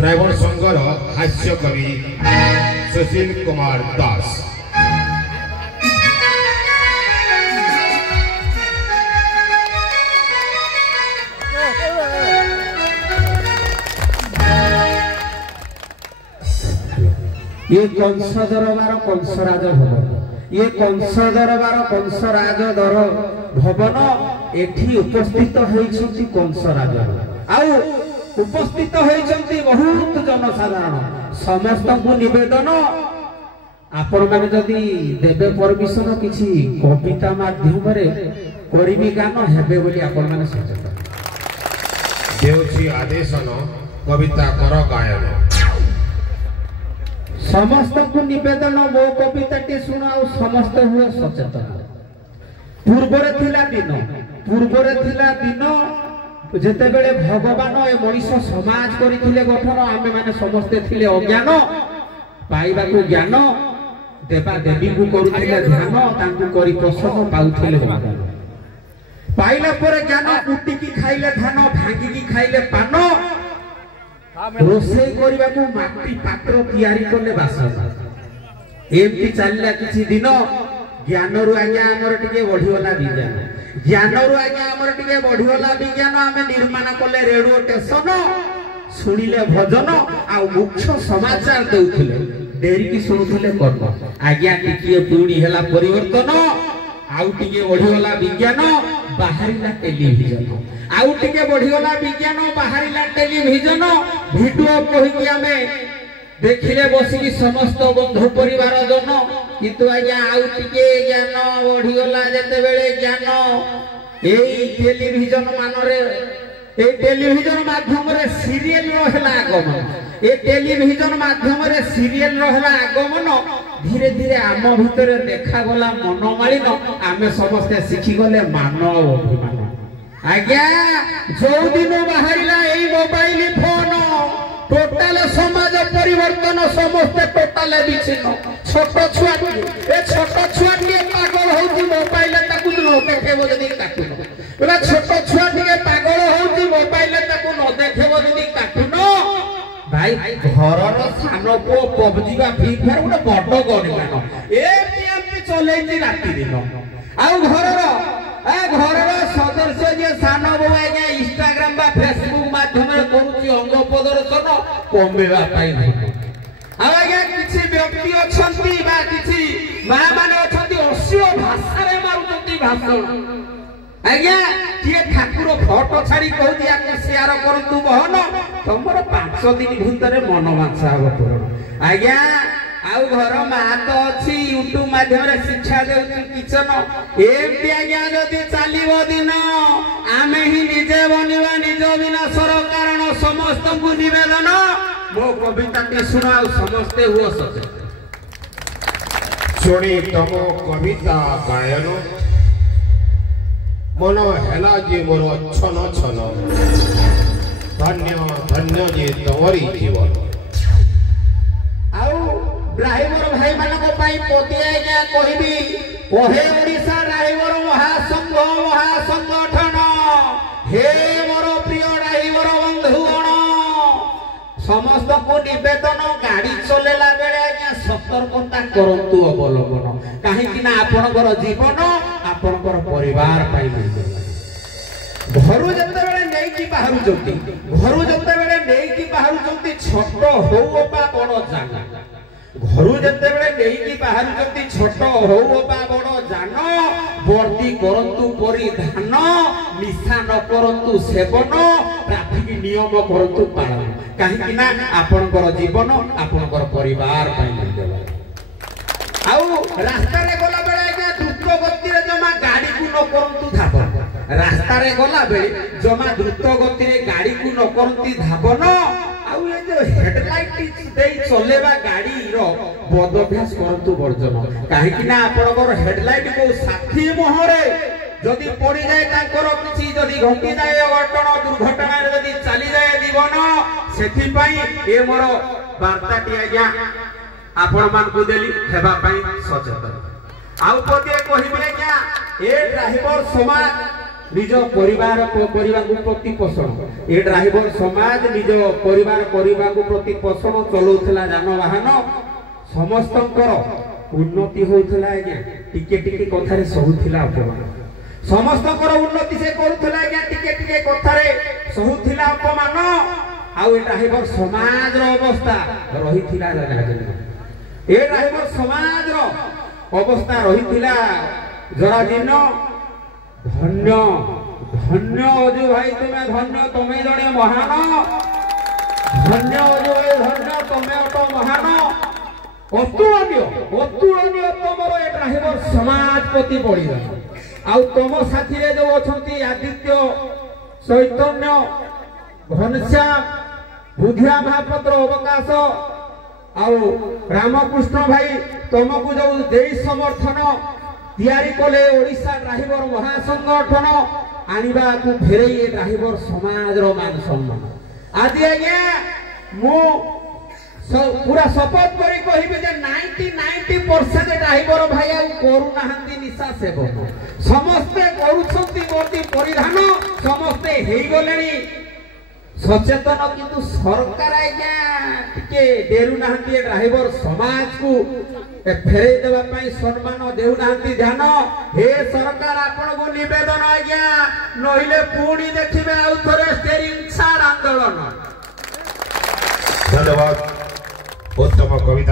Driver संघर हास्य कवि सुशील कुमार दास। ये कंस दरबार कंसराज भवन, ये कंस दरबार कंसराज दर भवन एठी उपस्थित होइछंती कंसराज आउ उपस्थित होइछंती बहुत जनसाधारण। समस्त को निवेदन आपण माने जदि देबे परमिशन किछि कविता माध्यम रे करिबी गान हेबे बोली आपण माने सचेतन देउछि आदेशन कविता कर गायन। समस्त को निवेदन मो कविता टी सुनाओ समस्त हुए सचेतन। पूर्वरे थिला दिन जेते बेले भगवान ए मनीष समाज करिथिले गठन आमे माने समस्ते थिले अज्ञान पाइबा को ज्ञान देवा देवी को करूथिले ध्यान तांकु करी प्रसन्न पाउथिले पाइला पर ज्ञान कुटी की खाइले धान भांगी की खाइले पान रोसे करबा को माटी पात्र तयारी करले बासन एमती चलला किछि दिन ज्ञान रु आज्ञा हमर टिके बढ़िवला विज्ञान ज्ञान रु आज्ञा हमर टिके बढ़िवला विज्ञान आमे निर्माण करले रेडियो स्टेशन सुनिले भजन आ मुख्य समाचार देउथिले डेरी की सुनुथिले कर्म आज्ञा टिके पूरी हेला परिवर्तन आउ टिके बढ़िवला विज्ञान बाहरिला टेलीविजन आउ टिके बढ़िवला विज्ञान बाहरिला टेलीविजन वीडियो कहि हमें देखिले बसिकी समस्त बंधु परिवार जन किंतु आज्ञा आउ टिके ज्ञान बढ़िवला जेते बेले ज्ञान एई टेलीविजन मानरे ए टेलीविजन माध्यम रे सीरियल रहला आगमन ए टेलीविजन माध्यम रे सीरियल रहला आगमन धीरे धीरे आम भितरे देखा गला मनमालिन आमे समस्त सिखि गले मानव अभिमान। आज्ञा जो दिन बाहरिला एई मोबाइल फोन टोटल समाज परिवर्तन समस्त टोटल विच्छिन्न छोट छुआ ए छोट छुआ के पागल होती मोबाइल ताकू न देखेबो जदी काटुन एबा छोट छुआ के पागल होती मोबाइल ताकू न देखेबो जदी काटुन भाई घरर सानो को पबजी बा फ्री फायर गोटे बड़ गणी मान एमती चलेछि राति दिन आउ घरर सदस्य जे सानो बो आज्ञा इंस्टाग्राम बा फेसबुक माध्यम रे करूछि अंग प्रदर्शन कमेवा पाई आ आज्ञा किछि व्यक्ति अछंती बा किछि मां माने अछंती असियो भाषा रे मारुछंती भाषण आज्ञा किए ठाकुर फोटो छाड़ी कहूती आके शेयर करतु बहन तमर 5 दिन भितरे मन माछा हो पूर्ण आज्ञा आउ घर मां तो अछि यूट्यूब माध्यम रे शिक्षा देउछि किचन एमती आज्ञा जदी चालिबो दिन आमे ही निजे बनिबा निज विनाशर कारण समस्त को निवेदन मो कविता के सुनाओ समस्ते हुओ सचेत छोड़ी तम कविता गायन मन हेला जे मोर छन छन धन्य धन्य जे तोरी जीवन। आउ ड्राइवर भाई मानक पाई पोती आज्ञा कहबी ओहे ओडिसा ड्राइवर महासंगठन हे मोर प्रिय ड्राइवर बंधुगण समस्त को निवेदन गाड़ी चलेला बेले आज्ञा सतर्कता करंतु अवलंबन काहे कि ना आपनकर जीवन आपनकर परिवार पाई घरु जते बेले नै कि बाहरु जंती घरु जते बेले नै कि बाहरु जंती छोट होउ बा बड़ जाना घरु जते बेले नै कि बाहरु जंती छोट होउ बा बड़ जान वर्दी करंतु परिधान निशा न करंतु सेवन ट्रैफिक नियम करंतु पालन काहे कि ना आपनकर जीवन आपनकर परिवार पाई मिलबा आउ रास्ता रे गला बेले आज्ञा द्रुत गति रे जमा गाड़ी को न करंतु धावन रास्ता रे गला बेले जमा द्रुत गति रे गाड़ी को न करंती धावन आउ ए जो हेडलाइट देई चलेबा गाड़ी रो बद अभ्यास करंतु वर्जन काहे कि ना आपनकर हेडलाइट को साथी मोहरे जदि पड़ी जाए तांकर किछि जदि घटी जाए घटना दुर्घटना रे जदि चली जाए जीवन सेथि पई ए मोर वार्ताटी आज्ञा आपण मान को देली हेबा पई सचेतन आउ पते कहिबे आज्ञा ए ड्राइवर समाज निज परिवार प्रतिपोषण ए ड्राइवर समाज निज परिवार प्रतिपोषण चलाउथला जानवाहन समस्तंकर उन्नति होउथला आज्ञा टिके टिके कथारे सहुथिला अपमान समस्तंकर उन्नति से करूथला आज्ञा टिके टिके कथारे सहुथिला अपमान आउ ए ड्राइवर समाज रो अवस्था रहिथिला राजन ए ड्राइवर समाज रो अवस्था रहिथिला जराजीर्ण धन्य धन्य अजू भाई तुम्हें जड़े महान धन्य अजू भाई धन्य तुम्हें अट महान अतुलनीय तुमर ए ड्राइवर समाज प्रति बलिदान आउ तुम साथी रे जो अछंती आदित्य चैतन्य घनश्याम बुधिया महापात्र अवकाश आउ रामकृष्ण भाई तुमको जो देई समर्थन तैयारी कले ओडिशा ड्राइवर महासंगठन आनिबा को फेरे ड्राइवर समाज रो मान सम्मान आदि आज्ञा मु पूरा शपथ करी कहिबे जे 90% ड्राइवर भाई आ करू नाहंती निशा सेवन समस्ते करूछंती मोती परिधान समस्ते हेई गलेनी सचेतन किंतु सरकार आज्ञा टिके डेरु नाहंती ड्राइवर समाज को फेरे देवा पई सम्मान देउ नाहंती ध्यान हे सरकार आपण को निवेदन आज्ञा नहिले पुणी देखिबे आउ थरे स्टेरिंग छाड़ आंदोलन धन्यवाद उत्तम कविता।